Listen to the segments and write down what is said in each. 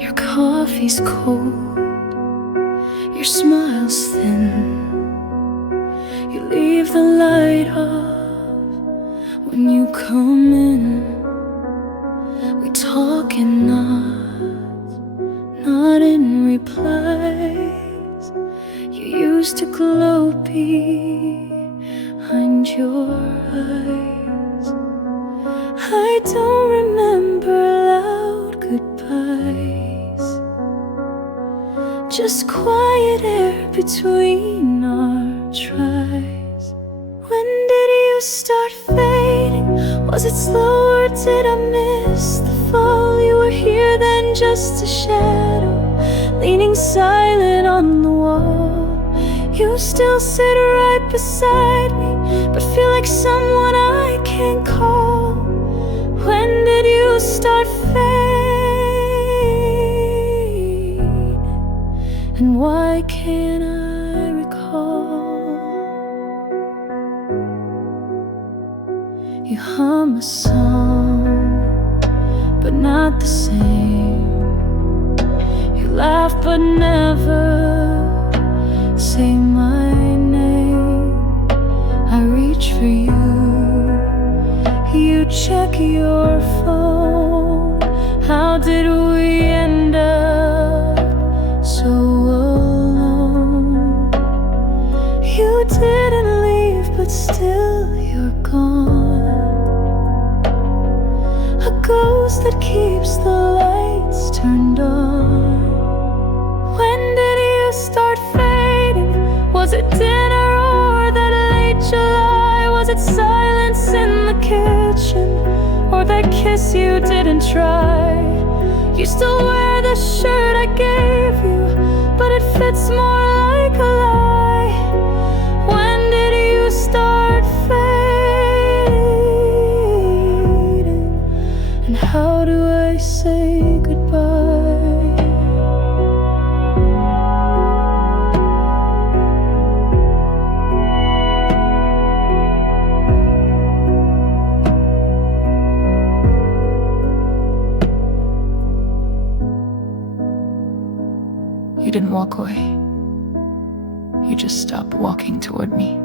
Your coffee's cold, your smile's thin. You leave the light off when you come in. We talk in nods, not in replies. You used to glow behind your eyes. I don't remember loud goodbyes, just quiet air between our tries. When did you start fading? Was it slow or did I miss the fall? You were here then, just a shadow, leaning silent on the wall. You still sit right beside me, but feel like someone I can't call. When did you start fading? And why can't I recall? You hum a song, but not the same. You laugh but never say my name. I reach for you, you check your phone. How did we end up so alone? You didn't leave, but still you're gone. A ghost that keeps the lights turned on. When did you start fading? Was it dinner or that late July? Was it silence in the kitchen, or that kiss you didn't try? You still wear the shirt I gave you, but it fits more like a lie. When did you start fading? And how do I say goodbye? You didn't walk away. You just stopped walking toward me.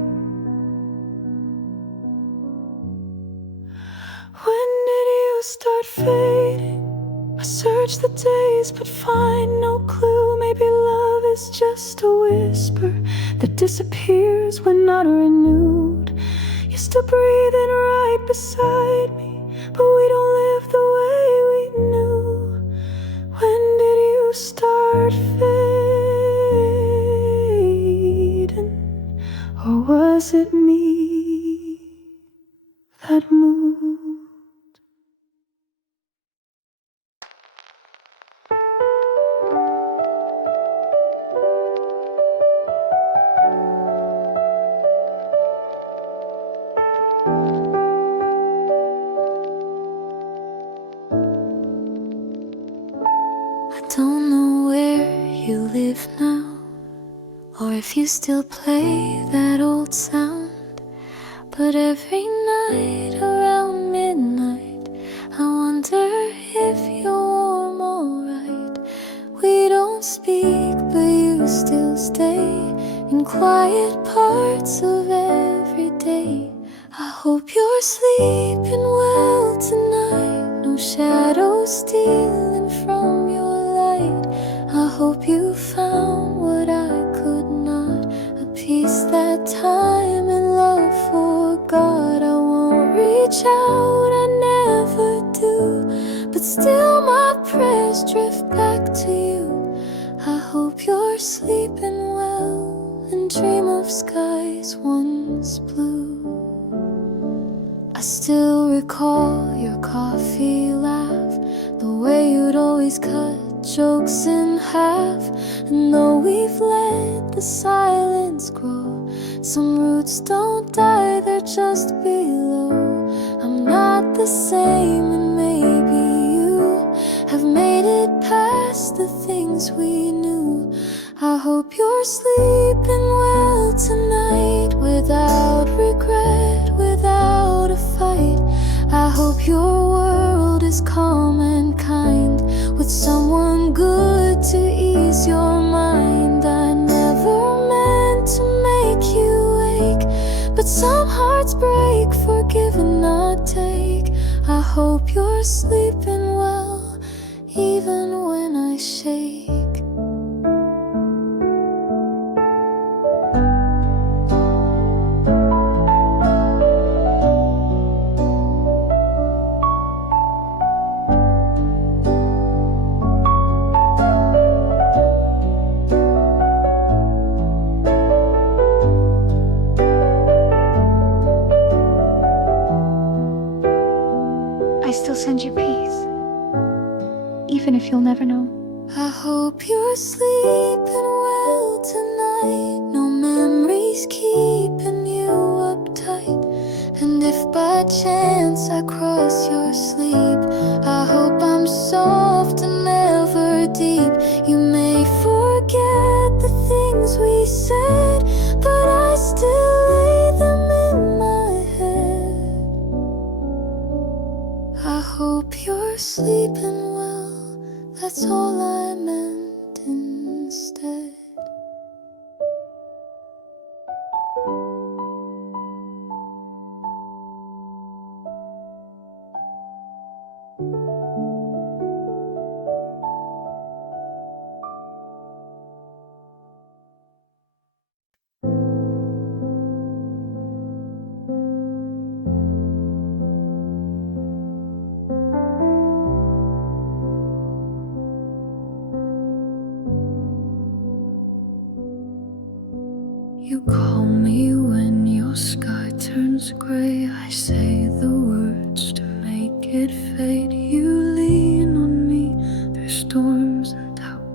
When did you start fading? I search the days but find no clue. Maybe love is just a whisper that disappears when not renewed. You're still breathing right beside me, but we don't live the way we knew. When did you start fading? Or was it me that moved? I don't know where you live now, or if you still play that old sound, but every night around midnight I wonder if you're warm alright. We don't speak, but you still stay in quiet parts of every day. I hope you're sleeping well tonight, no shadows stealing from your light. I hope you found what I could not, a peace that time and love forgot. I won't reach out, I never do, but still my prayers drift back to you. I hope you're sleeping well and dream of skies once blue. I still recall your coffee laugh, the way you'd always cut jokes in half. And though we've let the silence grow, some roots don't die, they're just below. I'm not the same, and maybe you have made it past the things we knew. I hope you're sleeping well tonight, without regret, without a fight. I hope your world is calm and kind, with someone good you're sleeping well, even when I shake. I still send you peace, even if you'll never know. I hope you're sleeping well tonight. No memories keeping you uptight. And if by chance I cross your sleep, I hope I'm soft and never deep. You may forget the things we said, but I still lay them in my head. I hope you're sleeping well, that's all I meant instead. You call me when your sky turns gray. I say the words to make it fade. You lean on me through storms and doubt,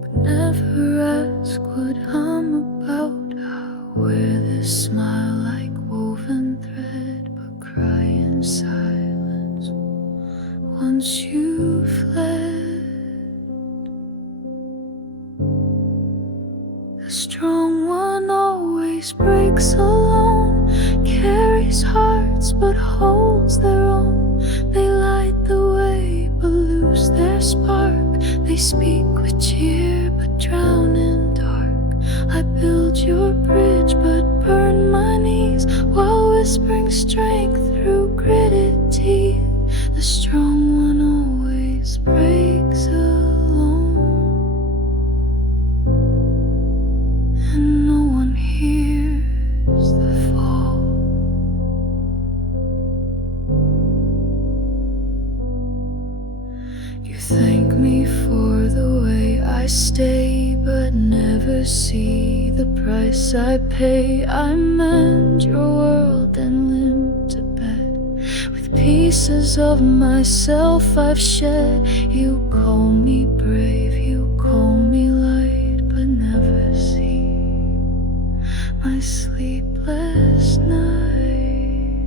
but never ask what I'm about. I wear this smile like woven thread, but cry in silence once you fled. The strong one always breaks alone, carries hearts but holds their own. They light the way but lose their spark. They speak with cheer but drown in dark. I build your bridge but burn my knees, while whispering strength through gritted teeth. The strong one always breaks alone, and no one hears the fall. You thank me for the way I stay, but never see the price I pay. I mend your world and limp to bed with pieces of myself I've shed. You call me brave, you call me light, but never see my sleepless night.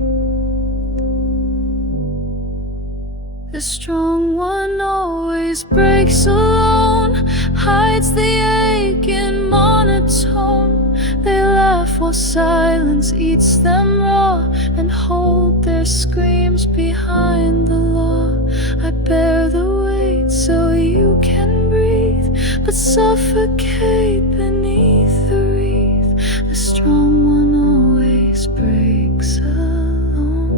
The strong one always breaks alone, hides the ache in monotone. They laugh while silence eats them raw, and hold their screams behind the law. I bear the weight so you can breathe, but suffocate beneath the wreath. The strong one always breaks alone,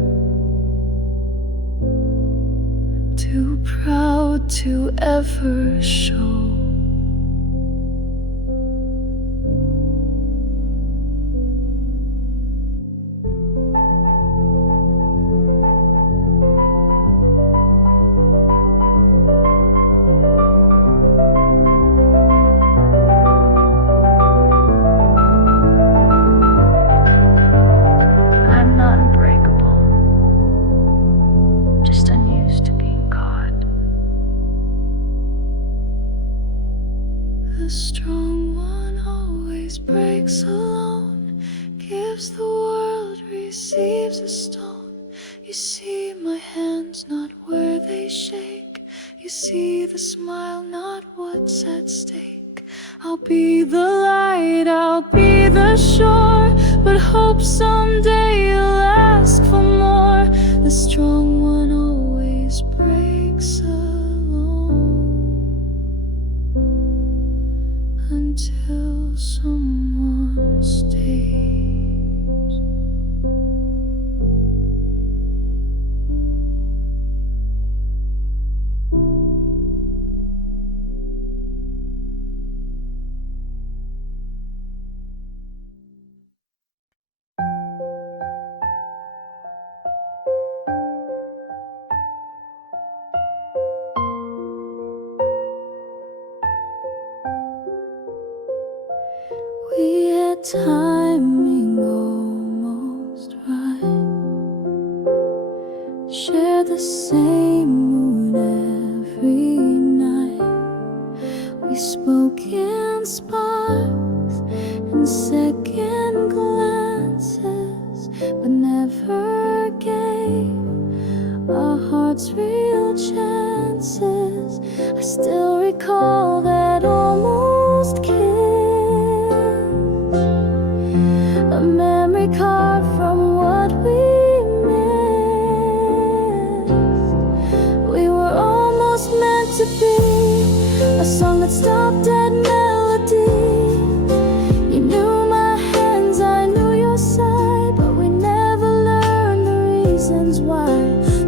too proud to ever show. I'm not unbreakable, just unused to being caught. The strong one always breaks alone, gives the world, receives a stone. You see my hands, not where they shake. You see the smile, not what's at stake. I'll be the light, I'll be the shore, but hope someday you'll ask for more. The strong one always breaks alone, until someone stays. timing almost right. Share the same moon every night. We spoke in sparks and second glances, but never gave our hearts real chances. I still recall that almost kiss, a memory carved from what we missed. We were almost meant to be a song that stopped at melody. You knew my hands, I knew your side, but we never learned the reasons why.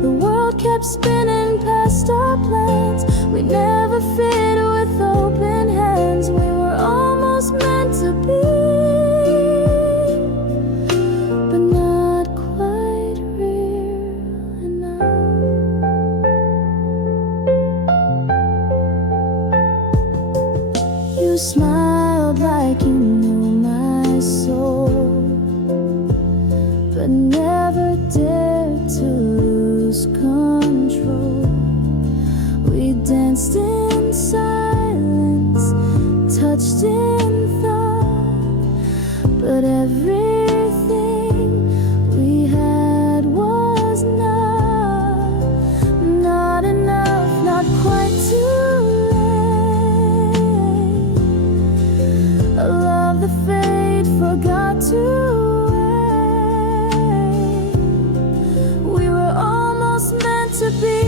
The world kept spinning past our plans. We never fit with open hands. We were almost meant to be, but not quite real enough. You smiled like you knew my soul, but never dared to lose control. We danced in silence, touched in thought, but everything we had was not enough, not quite too late. A love the fate forgot to wait. We were almost meant to be,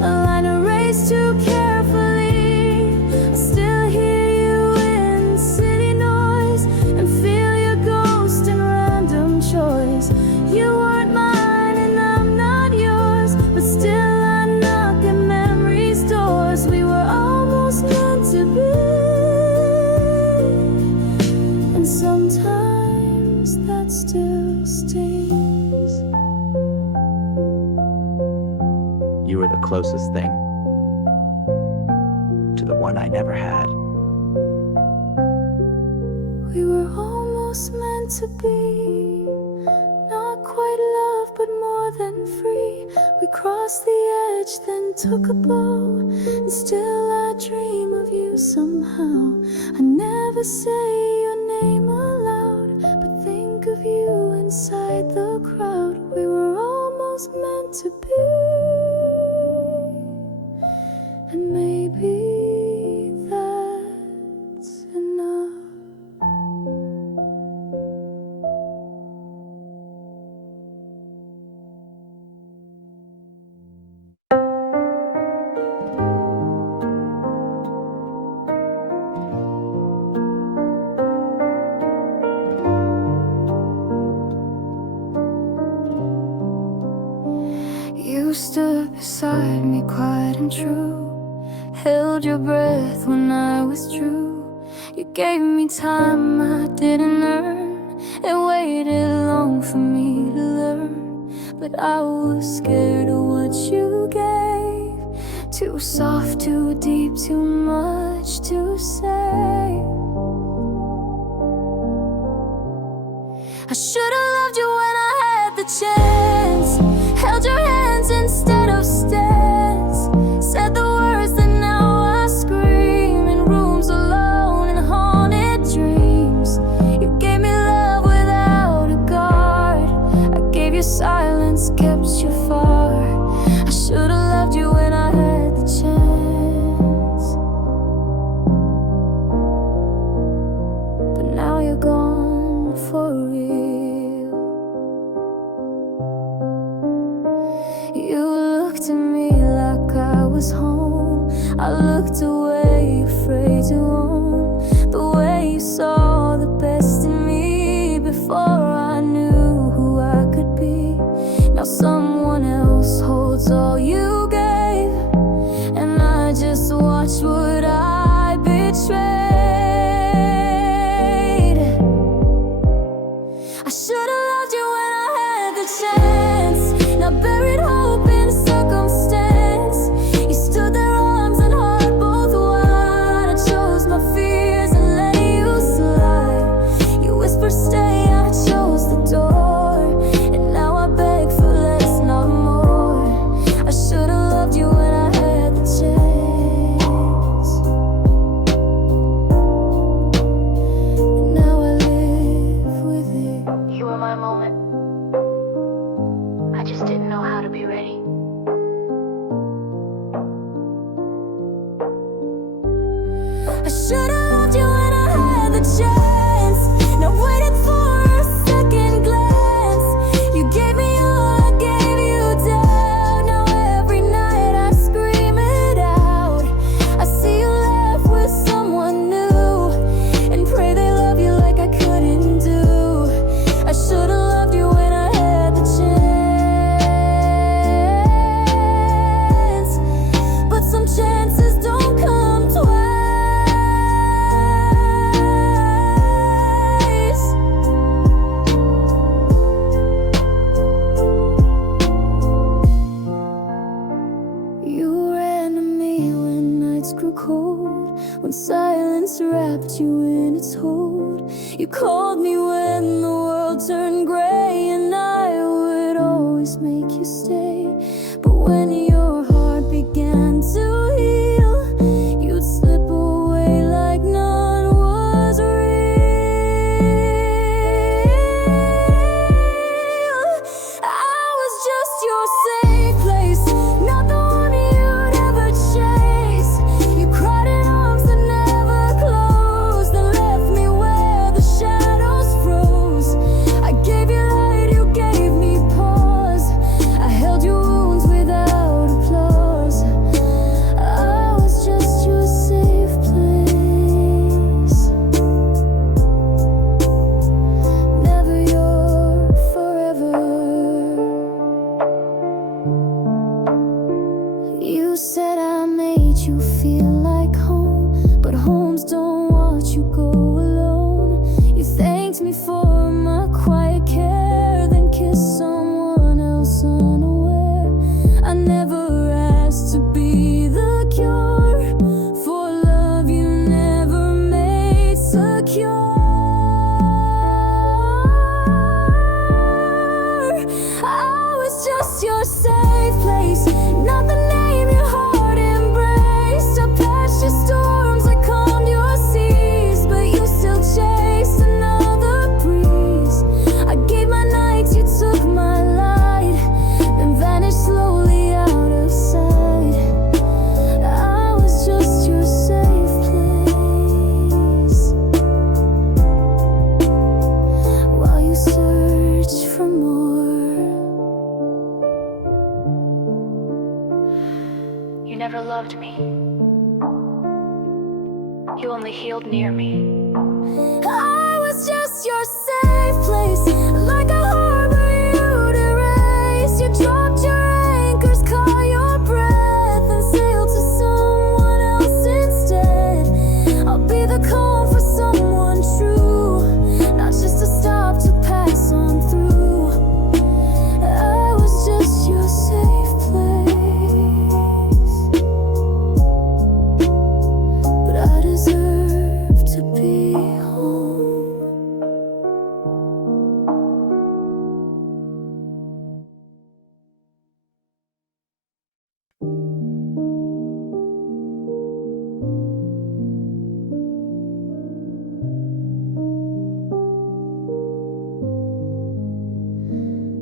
a line erased too carefully. I still hear you in city noise and feel your ghost in random choice. You weren't mine and I'm not yours, but still I knock at memory's doors. We were almost meant to be, and sometimes that still stings. You were the closest thing to the one I never had. We were almost meant to be, not quite love, but more than free. We crossed the edge, then took a bow, and still I dream of you somehow. I never say your name aloud, but think of you inside the crowd. We were almost meant to be, and maybe that's enough. You stood beside me quiet and true, held your breath when I withdrew. You gave me time I didn't earn, and waited long for me to learn. But I was scared of what you gave, too soft, too deep, too much to say. I should've loved you when I had the chance, held your hands instead of stance, said the words that now I scream in rooms alone and haunted dreams. You gave me love without a guard, I gave you silence, kept you far. I should've loved you when I had the chance, but now you're gone for real. You looked at me like I was home, I looked away, afraid to own the way you saw the best in me before I knew who I could be. Now someone else holds all you gave, and I just watched what I betrayed. I should've loved you when I had the chance, now buried hope in circumstance. You stood there, arms and heart both wide. I chose my You called me when the world turned gray, and I would always make you stay. But when your heart began to heal, you'd slip away like none was real. I was just your safe place, not the one you'd ever chase. You cried in arms that never closed, and left me where the shadows froze. I gave you light, you gave me pause. I held your wounds without applause. I was just your safe place, never your forever. You said I made you feel like home, but homes don't watch you go alone. You thanked me for my quiet care, then kissed someone else unaware. I never asked to be the cure for love you never made secure. I was just your safe place, not the name your heart embraced. I patched your storms, I calmed your seas, but you still chased another breeze. I gave my nights, you took my light, then vanished slowly out of sight. I was just your safe place, while you searched for more. You never loved me. You only healed near me. I was just your safe place, like a harbor you'd erase. You dropped your anchors, caught your breath, and sailed to someone else instead. I'll be the calm for someone true, not just a stop to pass on through. I was just your safe place, but I deserve to be home.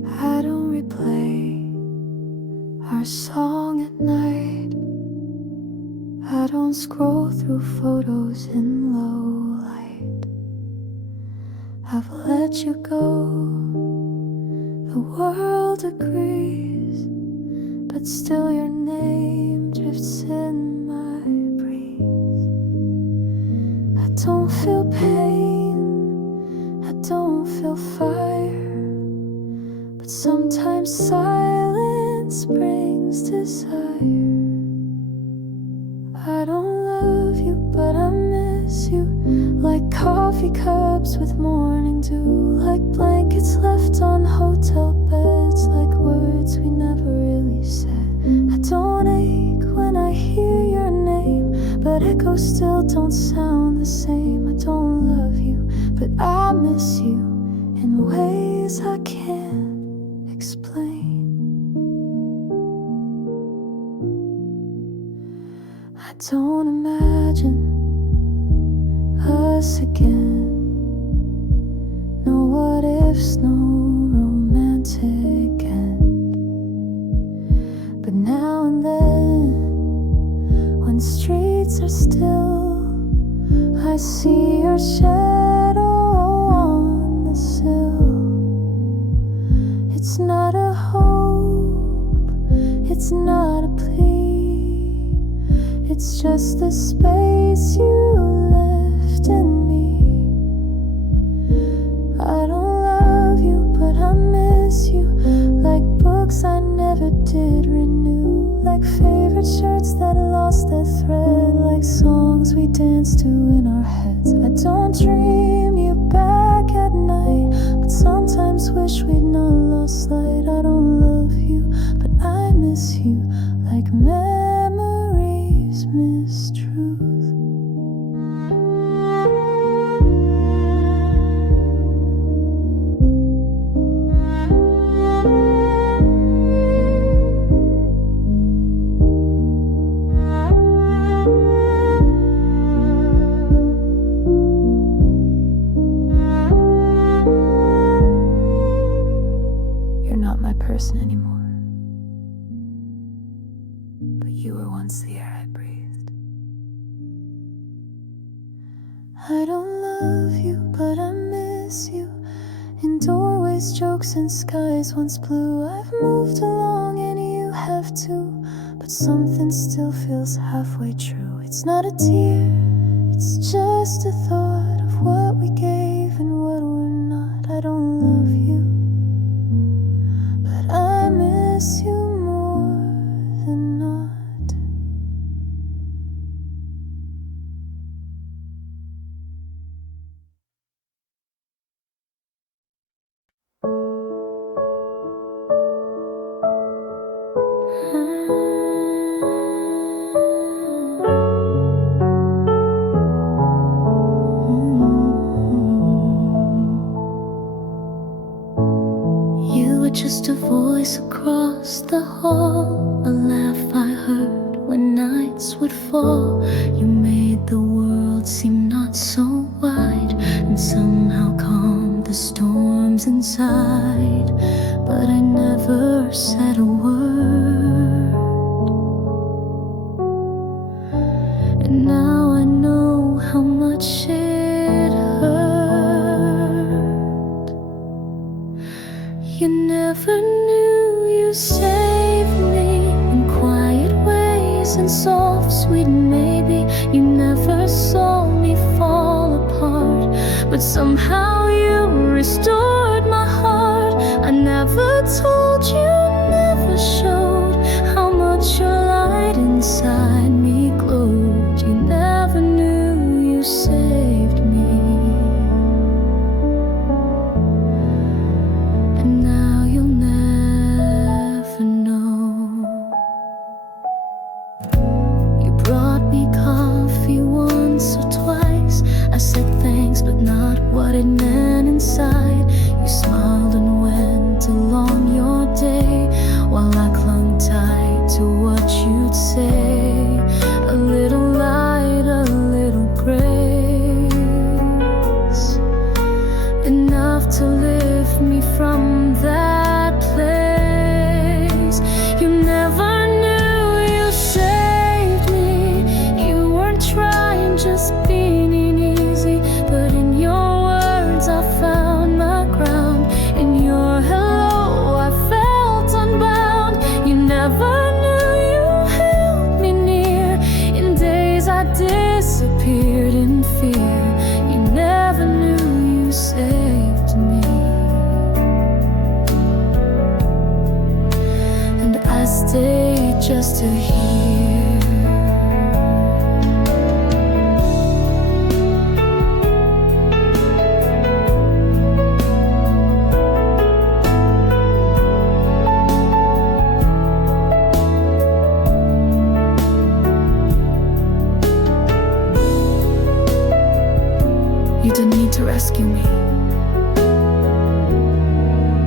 I don't replay our song at night. I don't scroll through photos in low light. I've let you go, the world agrees, but still your name drifts in my breeze. I don't feel pain, I don't feel fire, but sometimes silence brings desire. I don't love you, but I miss you, like coffee cups with morning dew, like blankets left on hotel beds, like words we never really said. I don't ache when I hear your name, but echoes still don't sound the same. I don't love you, but I miss you in ways I can't explain. I don't imagine us again. No what ifs, no romantic end. But now and then, when streets are still, I see your shadow on the sill. It's not a hope, it's not a plea, it's just the space you left in me. I don't love you, but I miss you, like books I never did renew, like favorite shirts that lost their thread, like songs we danced to in our heads. I don't dream you back at night, but sometimes wish we'd not lost light. I don't love you, but I miss you, like memories. mistruth. person anymore. But you were once the air I breathed. I don't love you, but I miss you. In doorways, jokes, and skies once blue. I've moved along and you have too, but something still feels halfway true. It's not a tear, it's just a thought of what we gave and what we're not. I don't love you, but I miss you more than not. You were just a voice across the hall, a laugh I heard when nights would fall. You made the world seem not so wide, and somehow calmed the storms inside. But I never said a word, and now I know how much it hurt. You never knew you saved me in quiet ways and soft, sweet maybe. You never saw me fall apart, but somehow you restored my heart. I never told you, never showed how much your light inside me glowed. You never knew you saved me, and now you'll never know. You brought me coffee once or twice. I said thanks, but not what it meant inside. You smiled and went along your day, while I clung tight to what you'd say. A little light, a little grace, enough to lift me from that place. You never knew you saved me. You weren't trying, just being easy. But in your words I found my ground. In your hello I felt unbound. You never knew you held me near in days I disappeared in fear. You never knew you saved me, and I stayed just to hear. You didn't need to rescue me.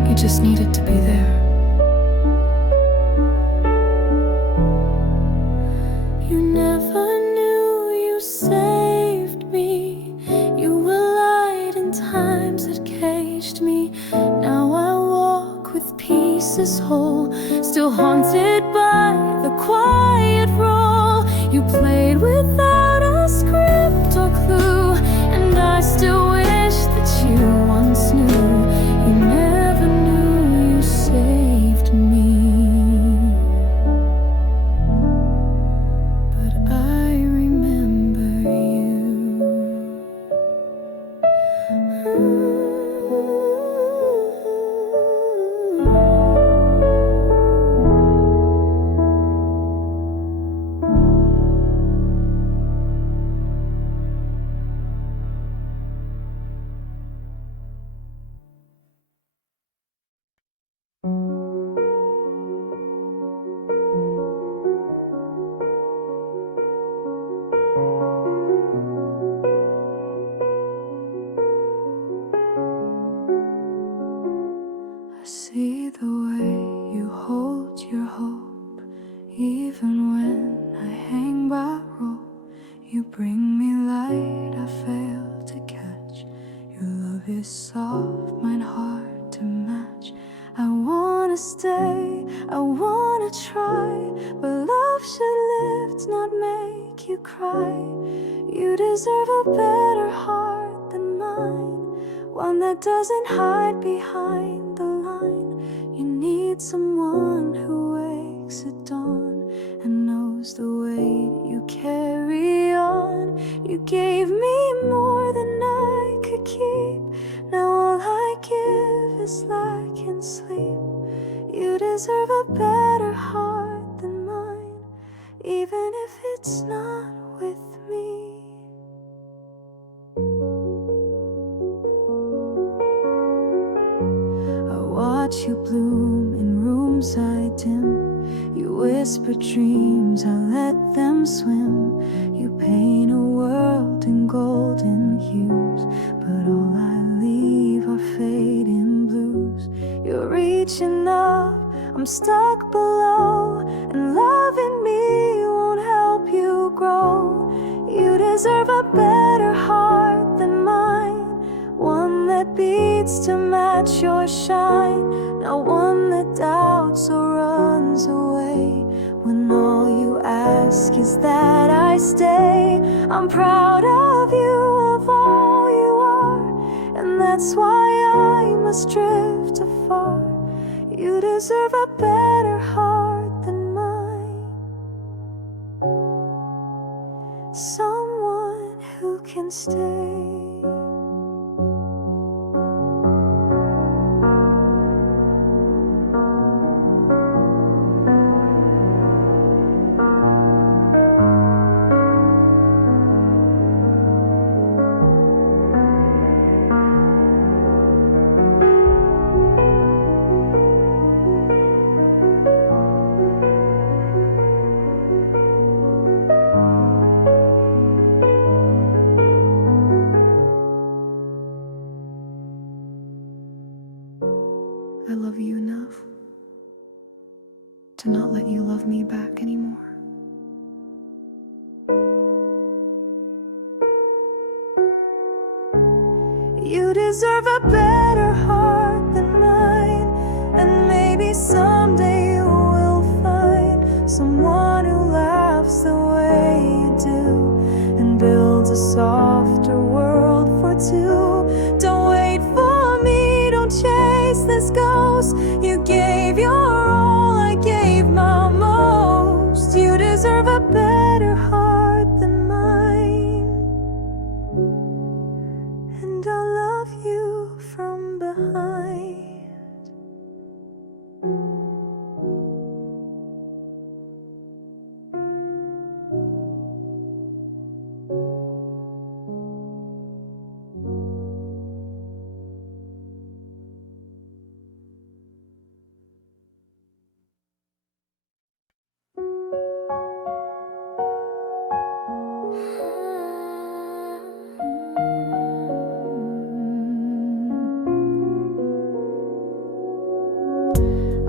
You just needed to be there. You never knew you saved me. You were light in times that caged me. Now I walk with pieces whole, still haunted by the quiet role you played without a script or clue. And I still wish that you once knew. You never knew you saved me, but I remember you. I see the way you hold your hope, even when I hang by rope. You bring me light I fail to catch. Your love is soft, mine hard to match. I wanna stay, I wanna try, but love should lift, not make you cry. You deserve a better heart than mine, one that doesn't hide behind the line. You need someone who wakes at dawn and knows the weight you carry on. You gave me more than I could keep, now all I give is lack and sleep. You deserve a better heart than mine, even if it's not with me. I watch you bloom in rooms I dim. You whisper dreams, I let them swim. You paint a world in golden hues, but all I leave are fading blues. You're reaching up, I'm stuck below, and loving me won't help you grow. You deserve a better heart than mine, one that beats to match your shine, not one that doubts or runs away when all you ask is that I stay. I'm proud of you, of all you are, and that's why I must drift afar. You deserve a better heart than mine, someone who can stay. I love you enough to not let you love me back anymore. You deserve a better heart than mine, and maybe someday you will find someone who laughs the way you do and builds a softer world for two. Don't wait for me, don't chase this ghost. You gave your all, I gave my most. You deserve a better heart than mine, and I'll love you from behind.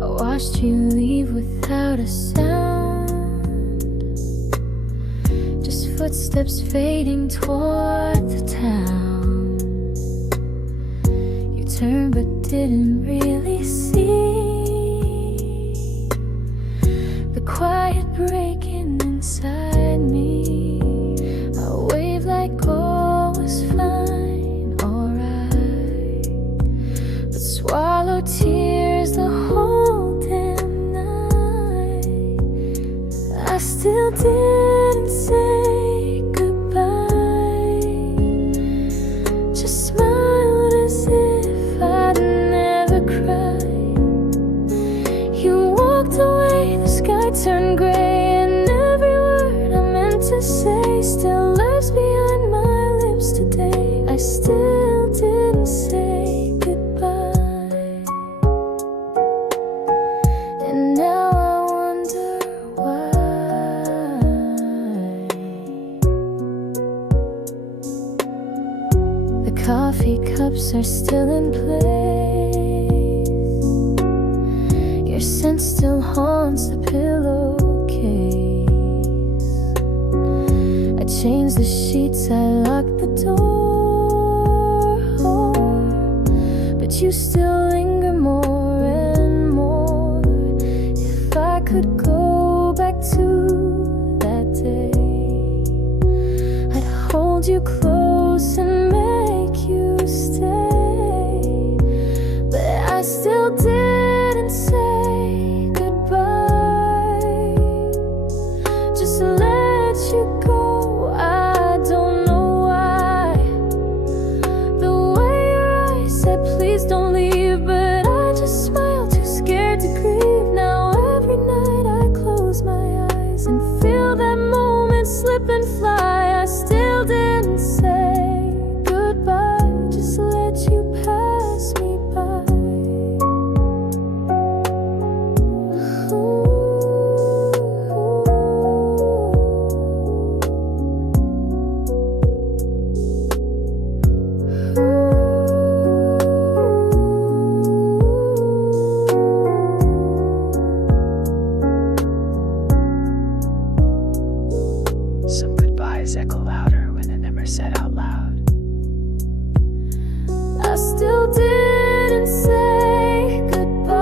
I watched you leave without a sound, just footsteps fading toward the town. You turned but didn't really see the quiet breaking inside me. I waved like all was fine, alright, but swallowed tears the whole damn night. I still didn't say goodbye, just smiled as if I'd never cried. You walked away, the sky turned gray, and every word I meant to say still lies behind my lips today. I still didn't say goodbye, and now I wonder why. The coffee cups are still in place, your scent still haunts the pillowcase. I changed the sheets, I locked the door, but you still linger more and more. still didn't say goodbye.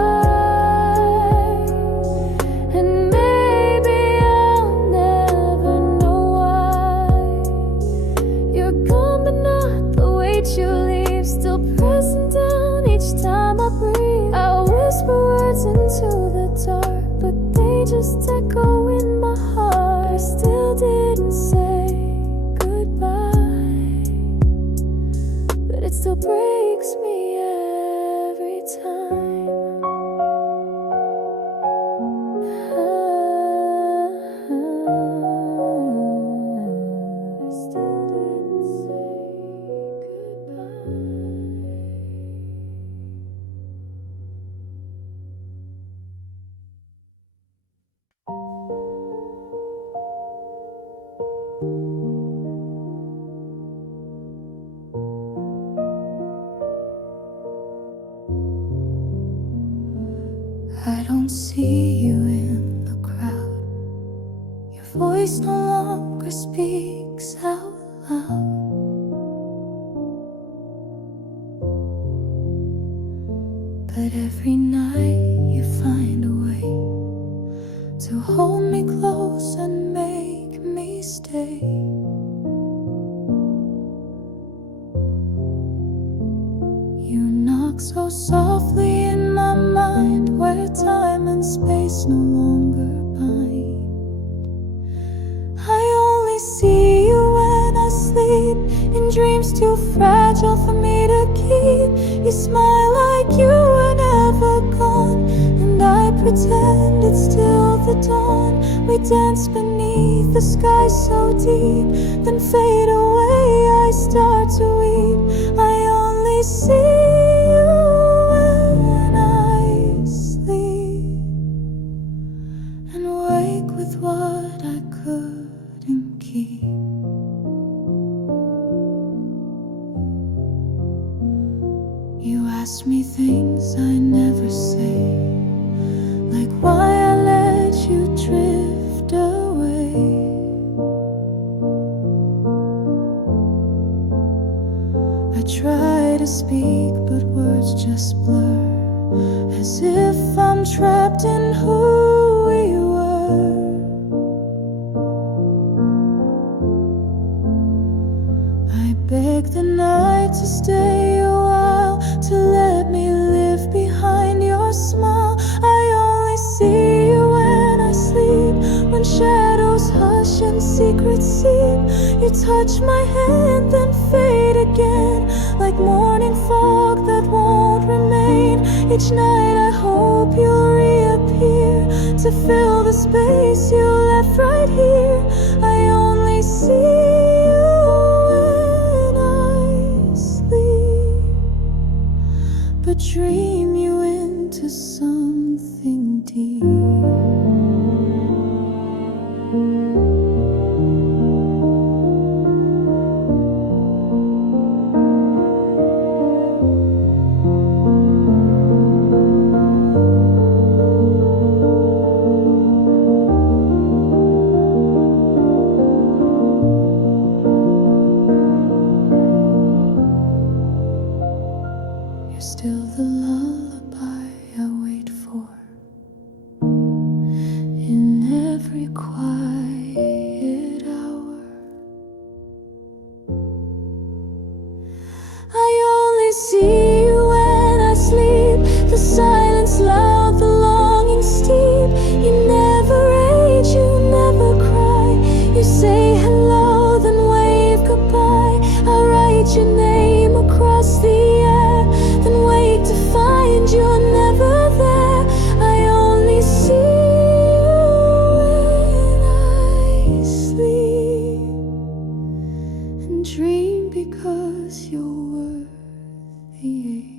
And maybe I'll never know why. You're gone but not the weight you leave, still pressing down each time I breathe. I whisper words into the dark, but they just echo in my heart. I still didn't say goodbye, but it still breaks me every time. I still didn't say goodbye. I don't see you in the crowd. Your voice no longer speaks out loud. But every night you find a way to hold me close and make me stay. You knock so softly in my mind, where time and space no longer bind. I only see you when I sleep, in dreams too fragile for me to keep. You smile like you were never gone, and I pretend it's still the dawn. We dance beneath the sky so deep, then fade away, I start to weep. I only see you when I sleep, and wake with what I couldn't keep. You ask me things I never say, like why I let you drift away. I try to speak, but words just blur, as if I'm trapped in who we were. I beg the night to stay a while, to let me live behind your smile. I only see you when I sleep, when shadows hush and secrets seep. You touch my hand, then fade again, like morning fog that won't remain. Each night I hope you'll reappear, to fill the space you left right here. I only see you when I sleep, but dream you into something deep. You're still the lullaby I wait for, in every quiet hour. I only see you when I sleep, the silence loud, the longing steep. You never age, you never cry. You say hello, then wave goodbye. I write your name across the air, then wake to find you're never there. I only see you when I sleep, and dream because you're worth the ache.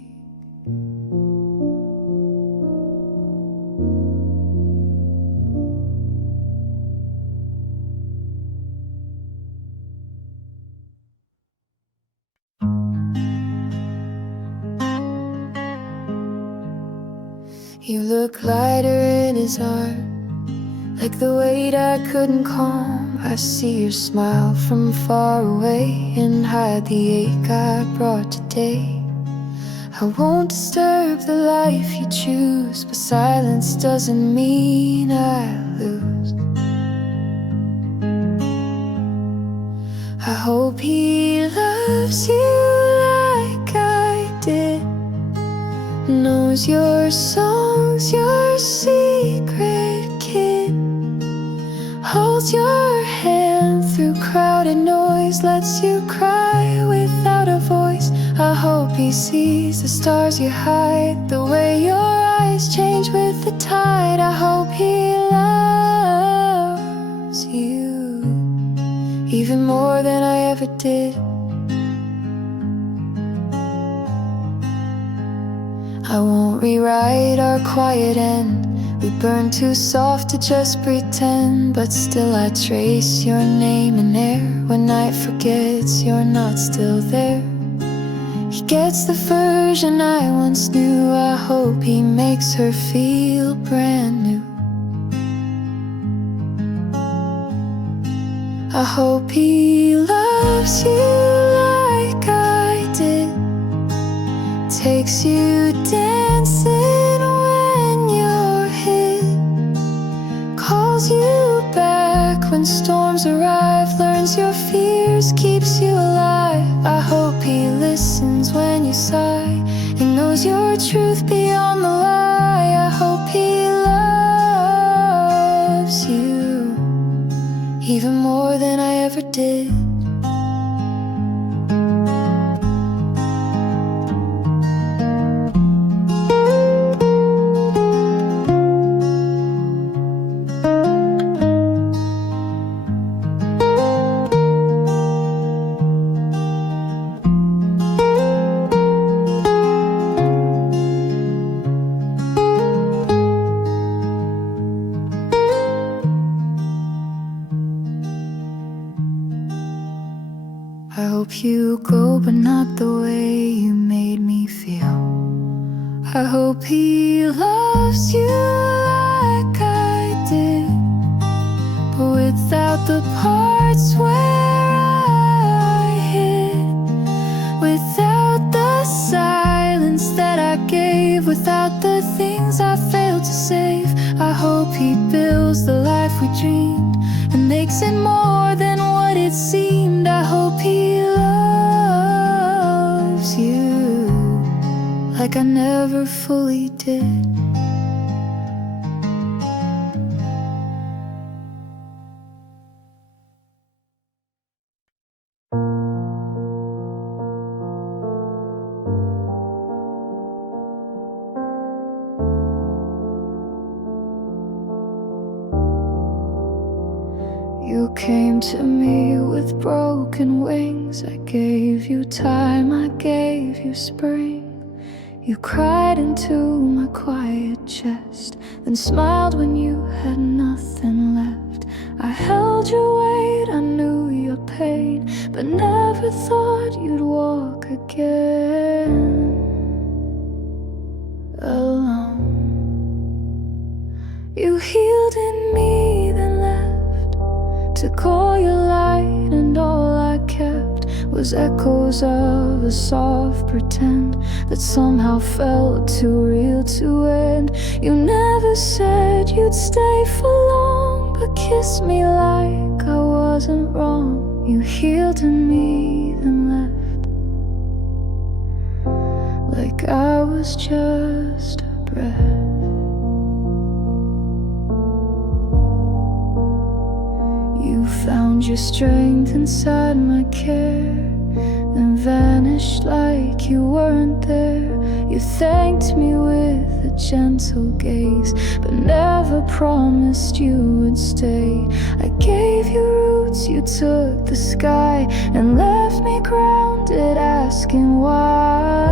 You look lighter in his arm, like the weight I couldn't calm. I see your smile from far away, and hide the ache I brought today. I won't disturb the life you choose, but silence doesn't mean I lose. I hope he loves you like I did, knows your songs, your secret kid, holds your hand through crowded noise, lets you cry without a voice. I hope he sees the stars you hide, the way your eyes change with the tide. I hope he loves you even more than I ever did. I won't rewrite our quiet end. We burn too soft to just pretend, but still I trace your name in air. When night forgets you're not still there. He gets the version I once knew. I hope he makes her feel brand new. I hope he loves you like I did, takes you dancing when you're hit, calls you back when storms arrive, learns your fears, keeps you alive. I hope he listens when you sigh and knows your truth beyond the lie. I hope he loves you even more than I ever did. I hope you go, but not the way you made me feel. I hope he loves you like I did, but without the parts where I hid, without the silence that I gave, without the things I failed to save. I hope he builds the life we dreamed and makes it more than what it seemed. I hope he loves you like I never fully did. You came to me with broken wings. I gave you time, I gave you spring. You cried into my quiet chest, then smiled when you had nothing left. I held your weight, I knew your pain, but never thought you'd walk again alone. You healed in me, then left to call your light, and all I kept was echoes of a soft pretend that somehow felt too real to end. You never said you'd stay for long, but kissed me like I wasn't wrong. You healed in me, then left like I was just a breath. You found your strength inside my care, then vanished like you weren't there. You thanked me with a gentle gaze, but never promised you would stay. I gave you roots, you took the sky, and left me grounded, asking why.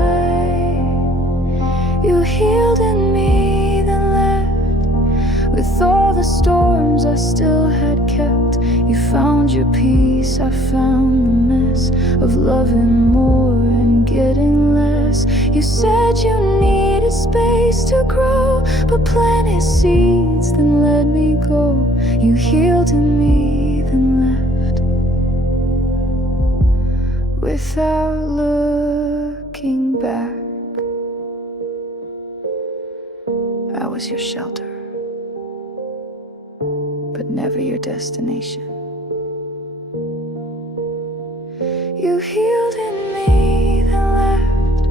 You healed in me, then left with all the storms I still had kept. You found your peace, I found the mess of loving more and getting less. You said you needed space to grow, but planted seeds, then let me go. You healed in me, then left without looking back. was your shelter, but never your destination. You healed in me, then left.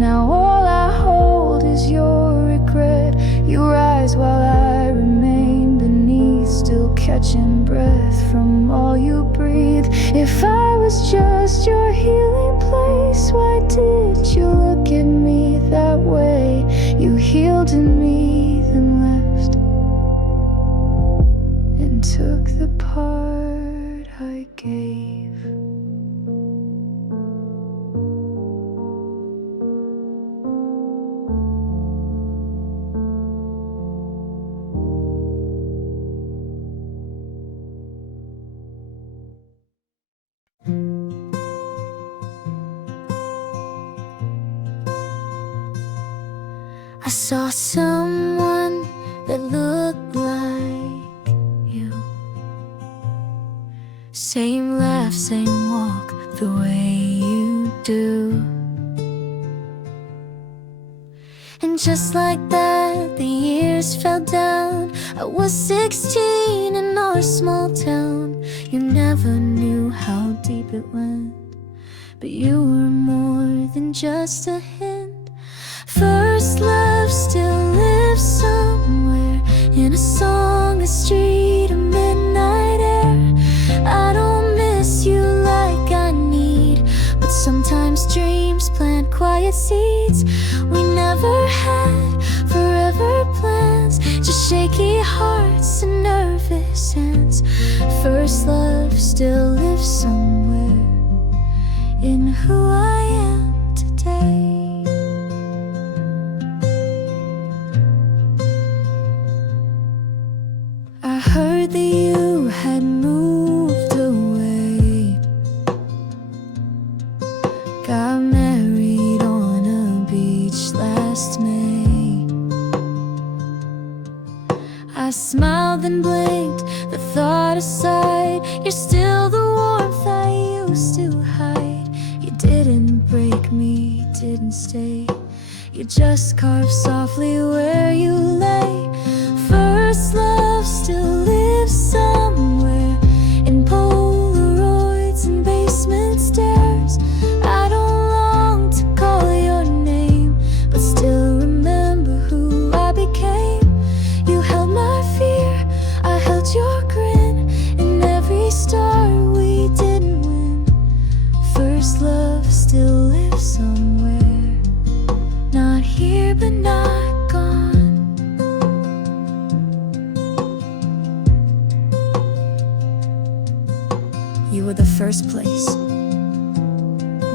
Now all I hold is your regret. You rise while I remain beneath, still catching breath from all you breathe. If I was just your healing place, why did you look at me that way? You healed in me, then left, and took the part I gave. I saw someone that looked like you. Same laugh, same walk, the way you do. And just like that, the years fell down. I was 16 in our small town. You never knew how deep it went, but you were more than just a hint. First love still lives somewhere, in a song, a street, a midnight air. I don't miss you like I need, but sometimes dreams plant quiet seeds. We never had forever plans, just shaky hearts and nervous hands. First love still lives somewhere in who I am today. I heard that you had moved away, got married on a beach last May. I smiled and blinked, the thought aside. You're still the warmth I used to hide. You didn't break me, didn't stay. You just carved softly where you lay. First love still lives somewhere, in Polaroids and basement stairs. I don't long to call your name, but still remember who I became. You held my fear, I held your grin, and every star we didn't win. First love still lives somewhere, not here but not gone. You were the first place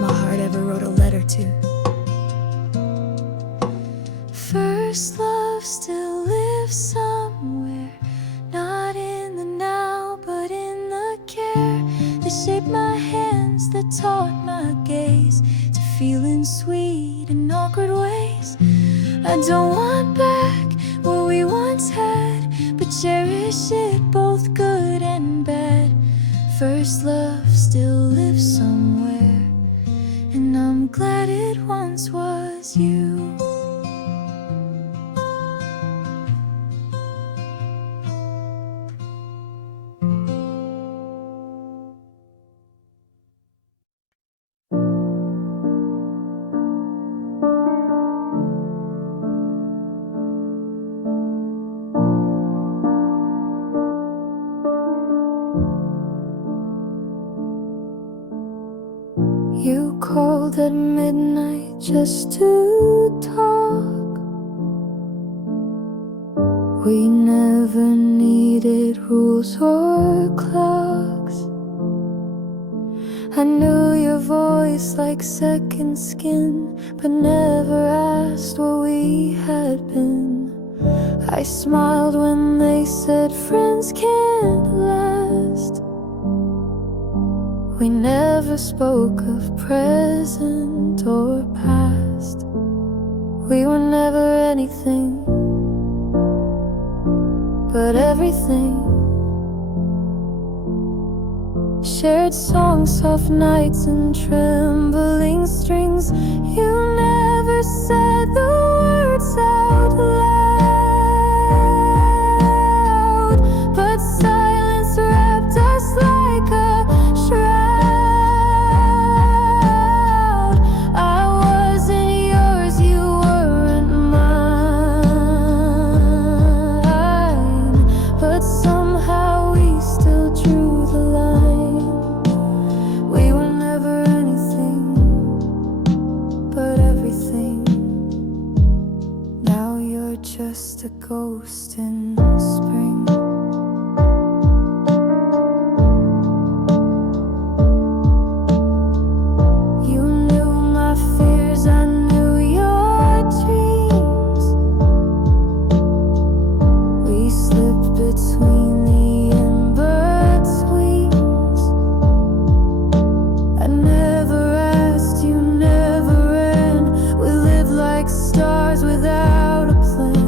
my heart ever wrote a letter to. First love still lives somewhere, not in the now, but in the care that shaped my hands, that taught my gaze to feeling sweet in awkward ways. I don't want back what we once had, but cherish it, both good and bad. First love still lives somewhere, and I'm glad it once was you. You called at midnight just to talk. We never needed rules or clocks. I knew your voice like second skin, but never asked what we had been. I smiled when they said friends can't last. We never spoke of present or past. We were never anything but everything. Shared songs, soft nights and trembling strings. You never said the words out loud. just a ghost in spring. You knew my fears, I knew your dreams. We slipped between the in-betweens. I never asked, you never ran. We lived like stars without a plan.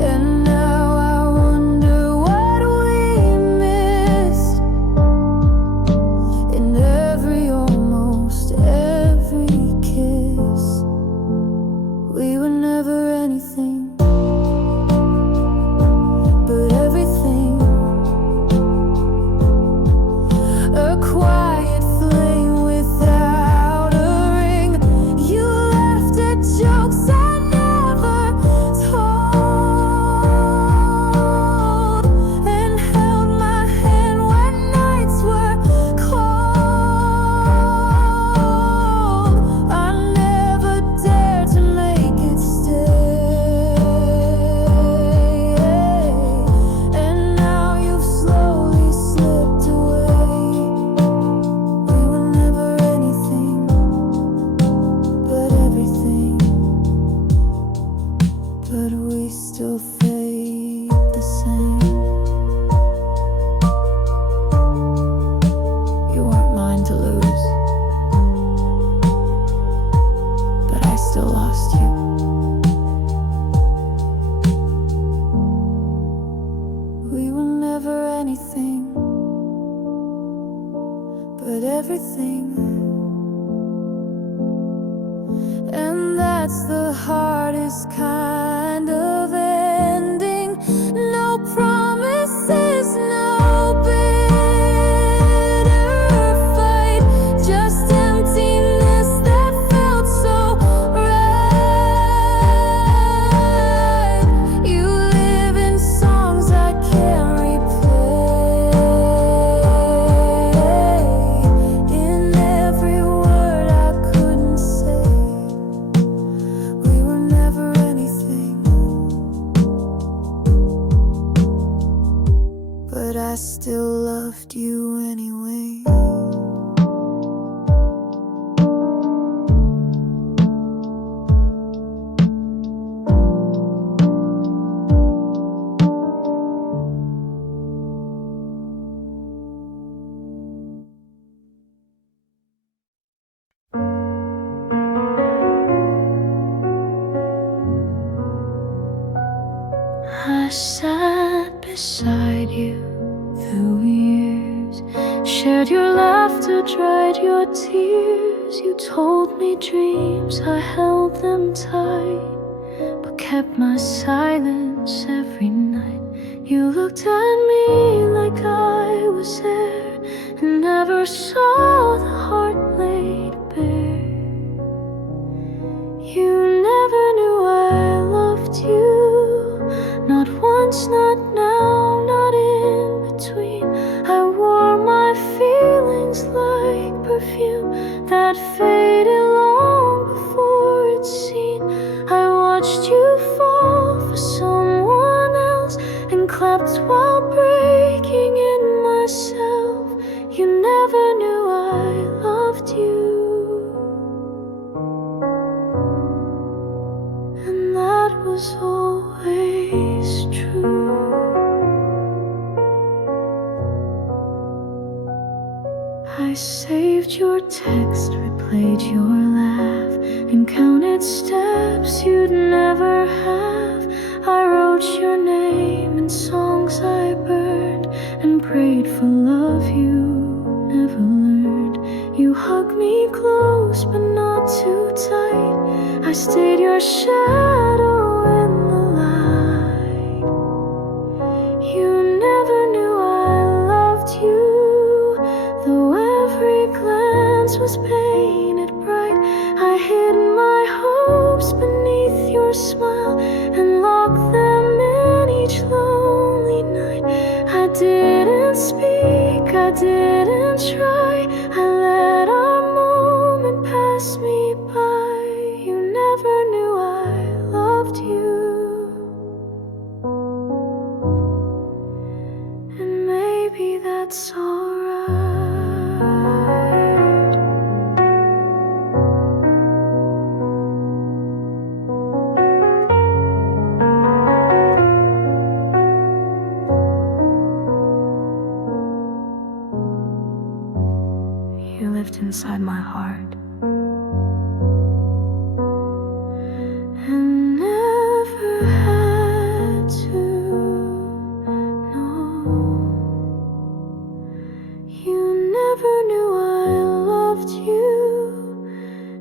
And now I wonder what we missed. In every, almost every kiss, we were never anything but everything. A quiet flame without a ring. You laughed at jokes I never told, and held my hand when nights were cold. I never dared to make it stay, and now you've slowly slipped away. We were never anything but everything, but we still fade the same. You weren't mine to lose, but I still lost you. We were never anything but everything, and that's the hardest kind of ending. No promises, no bitter fight, just emptiness that felt so right. You live in songs I can't replay, in every word I couldn't say. We were never anything, but I still loved you anyway. I sat beside you through years, shared your laughter, dried your tears. You told me dreams, I held them tight, but kept my silence every night. You looked at me like I was there, and never saw the heart laid bare. You never knew I loved you, not once, not now, not in between. I wore my feelings like perfume that faded long before it's seen. I watched you fall for someone else and clapped while breaking in myself. You never knew I loved you, and that was always true. I saved your text, replayed your laugh, and counted steps you'd never have. I wrote your name in songs I burned, and prayed for love you never learned. You hugged me close but not too tight. I stayed your shadow in the light. You never knew I loved you, though every glance was painted bright. I hid my hopes beneath your smile and locked them in each lonely night. I didn't speak, I didn't try. I let our moment pass me by. You never knew I loved you. inside my heart. And never had to know. You never knew I loved you,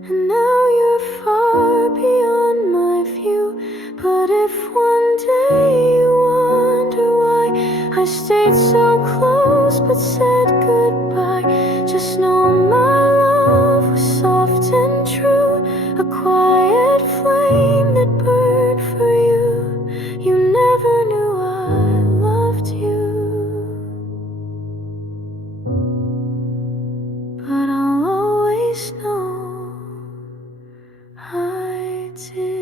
and now you're far beyond my view. But if one day you wonder why I stayed so close but said goodbye, just know my love was soft and true, a quiet flame that burned for you. You never knew I loved you, but I'll always know I did.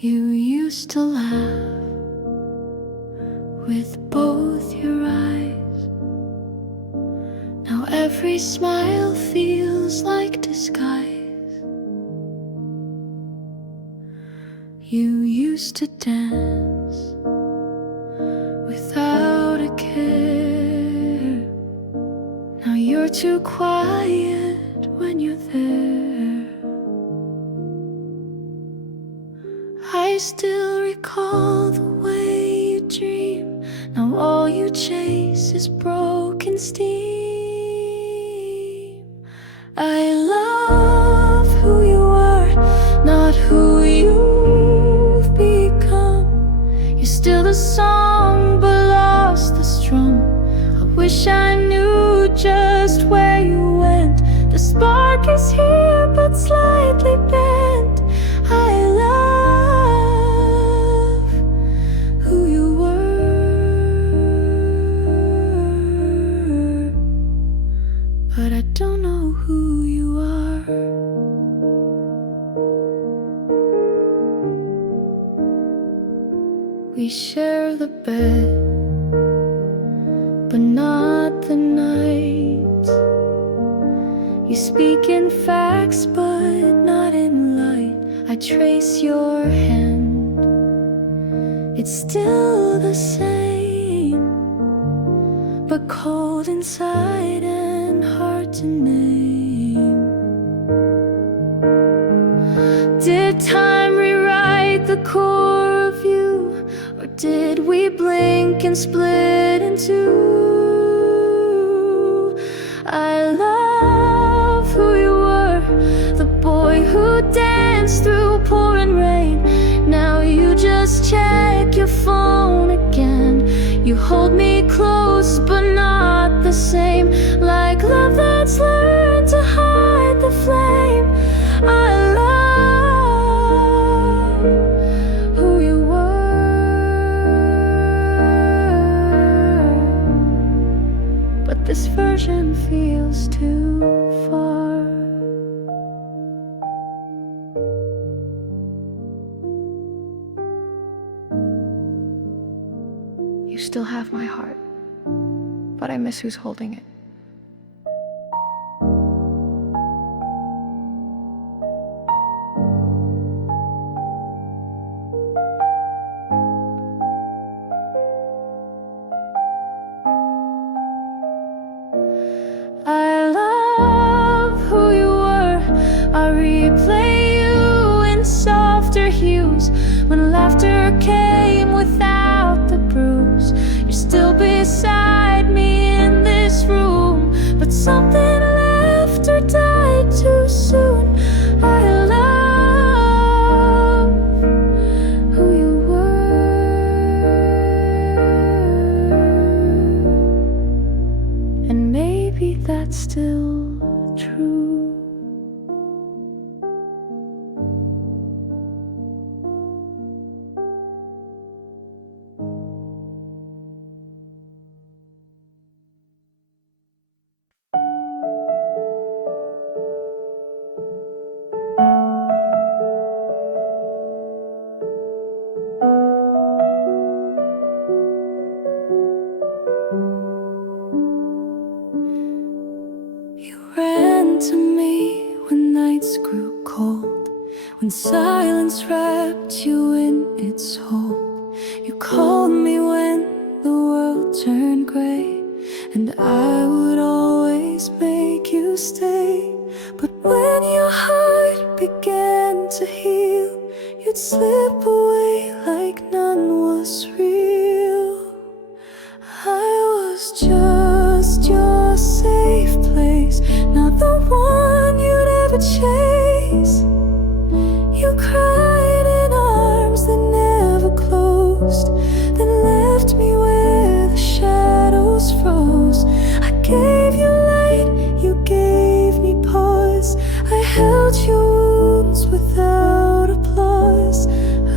You used to laugh with both your eyes. Now every smile feels like disguise. You used to dance without a care. Now you're too quiet when you're there. I still recall the way you dream. Now all you chase is broken steam. I love who you are, not who you've become. You're still the song but lost the strum. I wish I knew just where you went. The spark is here but slightly bent. I love who you were, but I don't know who you are. We share the bed, but not the night. You speak in facts, but not in light. I trace your hand, it's still the same, but cold inside and hard to name. Did time rewrite the core of you, or did we blink and split in two? I love who you were, the boy who danced through pouring rain. Now you just check your phone again. You hold me close but not the same, like love that's learned to hide the flame. I love who you were, but this version feels too far. You still have my heart, but I miss who's holding it. I love who you were. I replay you in softer hues. When laughter came without the bruise, you're still beside me in this room, but something left or died too soon. I love who you were, and maybe that's still true. and silence wrapped you in its hold. You called me when the world turned gray, and I would always make you stay. But when your heart began to heal, you'd slip away like none was real. I was just your safe place, not the one you'd ever chase. You cried in arms that never closed, then left me where the shadows froze. I gave you light, you gave me pause. I held your wounds without applause.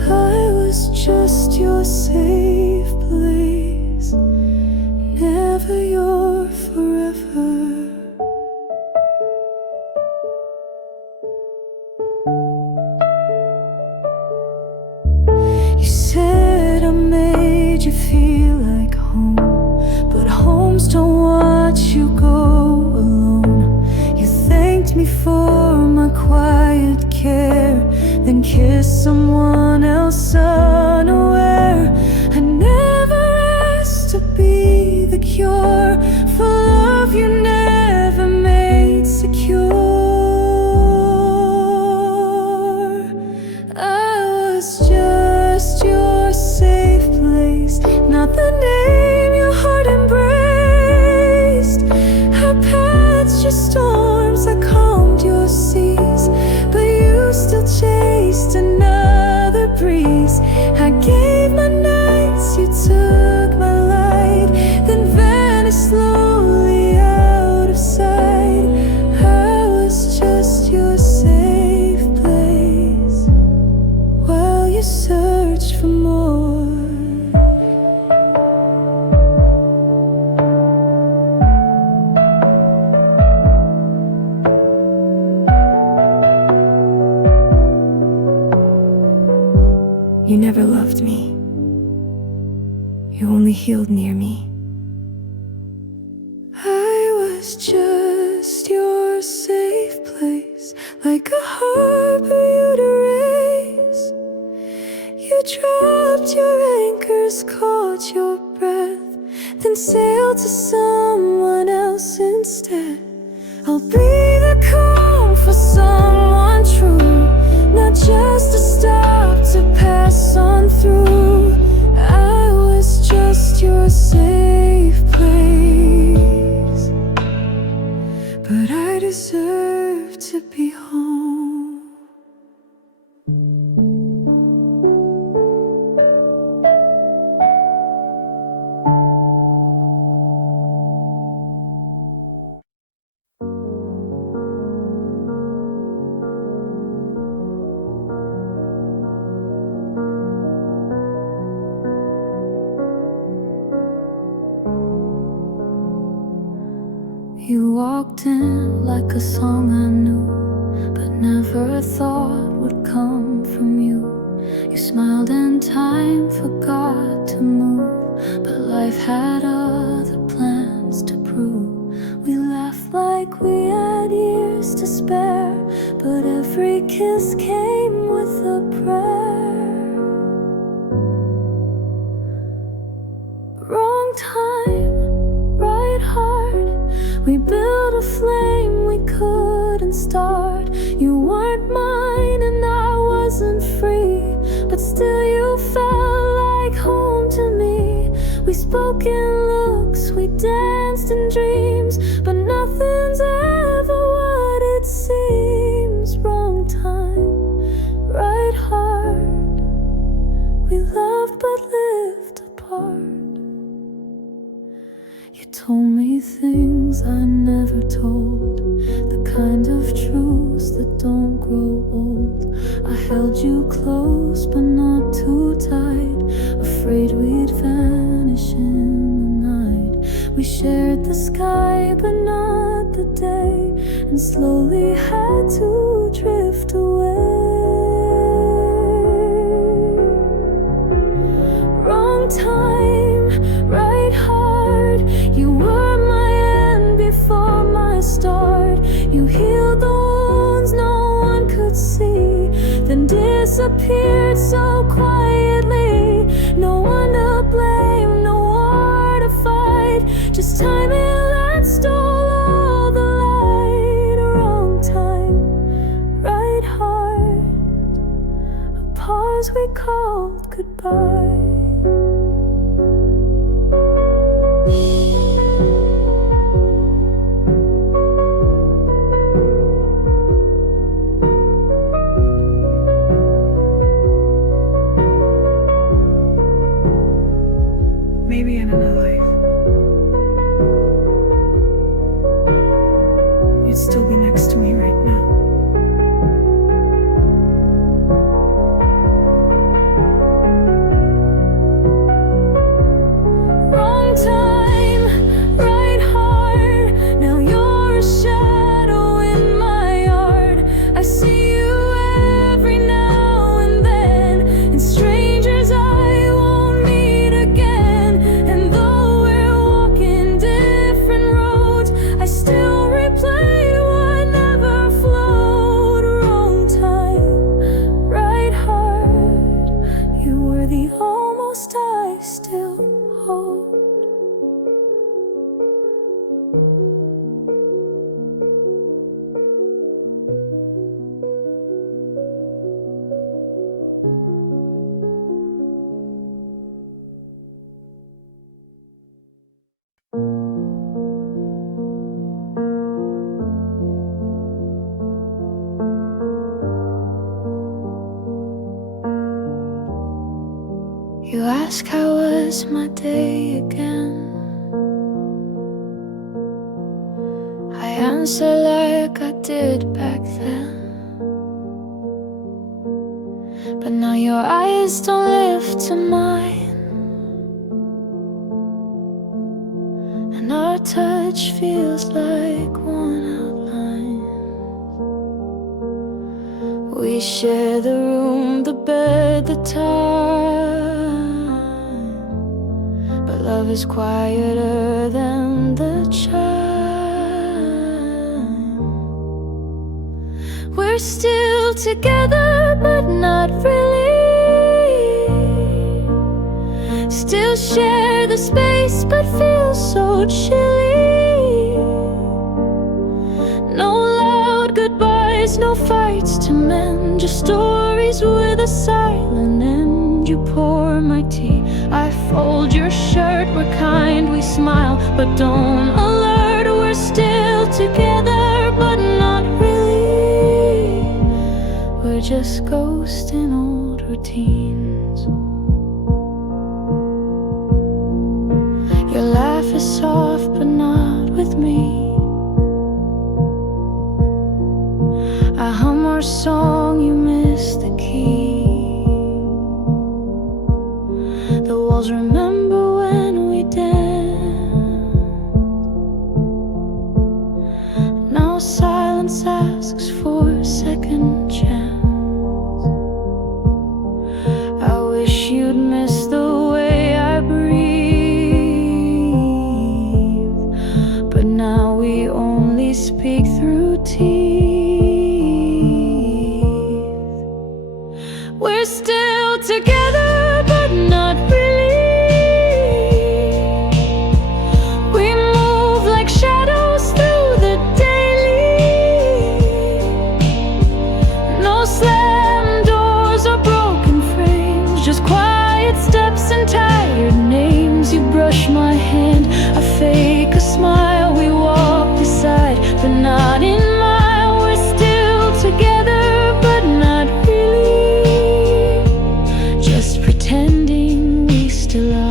I was just your safe place, never your forever. You said I made you feel like home, but homes don't watch you go alone. You thanked me for my quiet care, then kissed someone else unaware. I never asked to be the cure for love you never made secure. I was just your safe place, not the name your heart embraced. I patched your storms, I calmed your seas, but you still chased another breeze. I gave my nights, you took my light, then vanished slowly out of sight. I was just your safe place while you searched for more. You never loved me. You only healed near me. I was just your safe place, like a harbor you'd erase. You dropped your anchors, caught your breath, then sailed to someone else instead. I'll be the calm for someone true, not just a stop to pass on through. I was just your safe place, but I deserve to be home. You walked in like a song I knew, but never thought would come from you. You smiled and time forgot to move, but life had other plans to prove. We laughed like we had years to spare, but every kiss came with a prayer. Wrong time, right heart. We built a flame we couldn't start. You weren't mine and I wasn't free, but still you felt like home to me. We spoke in looks, we danced in dreams, but nothing's ever what it seems. Wrong time, right heart. We loved but lived apart. You told me things I never told, the kind of truths that don't grow old. I held you close but not too tight, afraid we'd vanish in the night. We shared the sky but not the day, and slowly had to drift away. Wrong time, right heart. You were my end before my start. You healed the wounds no one could see, then so quietly. No one to blame, no war to fight, just timing that stole all the light. Wrong time, right heart, a pause we called goodbye. Maybe in another life, you'd still be next to me right now. Wrong time, right heart, now you're a shadow in my yard. I see you every now and then, and strangers I won't meet again. And though we're walking different roads, I still replay what never flowed. Wrong time, right heart, you were the almost I still hold. You ask how was my day again. I answer like I did back then. But now your eyes don't lift to mine, and our touch feels like one outline. We share the room, the bed, the time, but love is quieter than the chime. We're still together, but not really. Still share the space, but feel so chilly. No loud goodbyes, no fights to mend, just stories with a silent end. You pour my tea, I fold your shirt. We're kind, we smile, but don't alert. We're still together, but not really. We're just ghosts in old routines. Your laugh is soft, but not with me. I hum our song, you miss the key. The walls remember when we danced. Now silence asks for a second chance. I wish you'd miss the way I breathe, but now we only speak through teeth. We're still together, but not really. We move like shadows through the daily. No slam doors or broken frames, just quiet steps and tired names. You brush my hand, I fake a smile. We walk beside, but not in mile. We're still together, but not really. Just pretending we still are.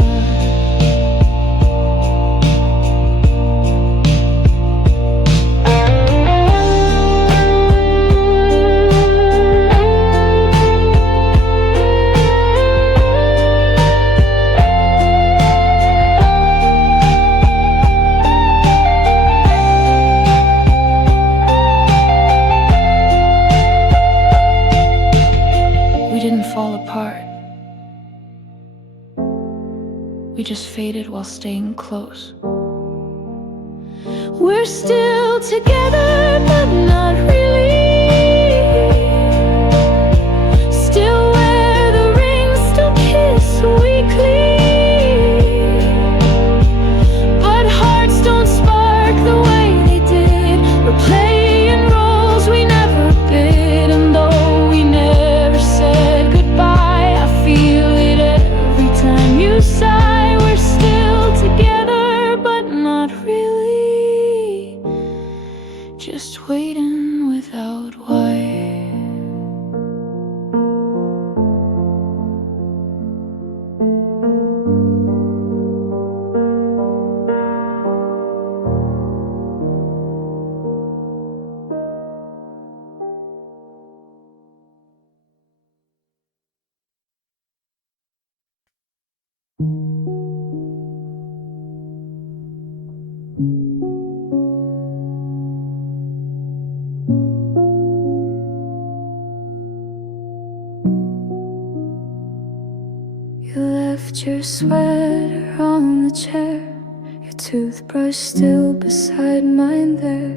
We didn't fall apart. We just faded while staying close. We're still together, but not really. Still where the You left your sweater on the chair, your toothbrush still beside mine there.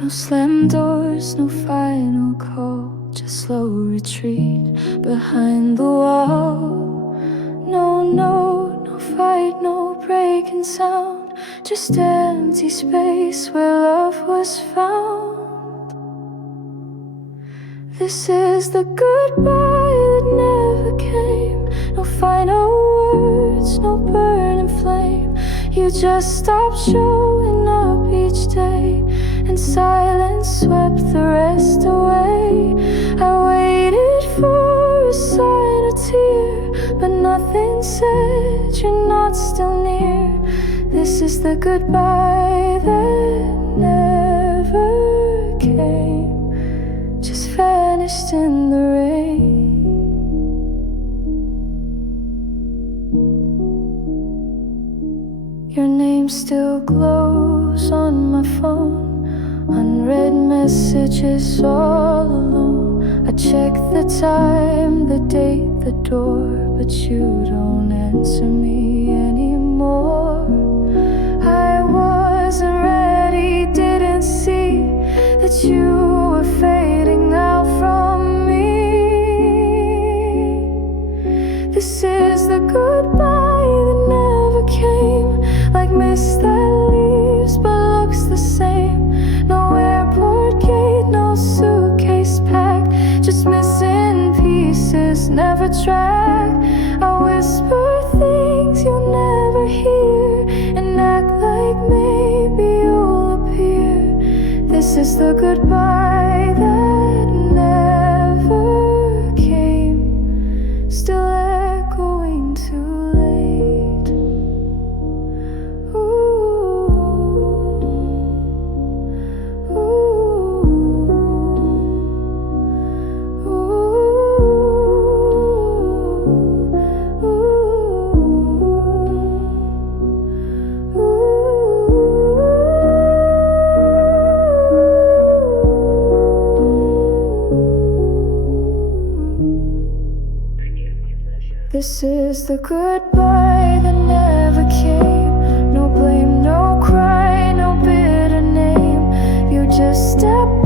No slam doors, no final call, just slow retreat behind the wall. No fight, no breaking sound, just empty space where love was found. This is the goodbye that never came. No final words, no burning flame. You just stopped showing up each day, and silence swept the rest away. I waited for a sign, a tear, but nothing said you're not still near. This is the goodbye that never came, just vanished in the rain. Your name still glows on my phone, unread messages all alone. I check the time, the date, the door, but you don't answer me anymore. I wasn't ready, didn't see that you were fading out from me. This is the goodbye that never came, like mist that leaves but looks the same. No airport gate, no suitcase packed, just missing pieces, never tracked. I whisper things you'll never hear, and act like maybe you'll appear. This is the goodbye that never came, still echoing too late. This is the goodbye that never came. No blame, no cry, no bitter name. You just stepped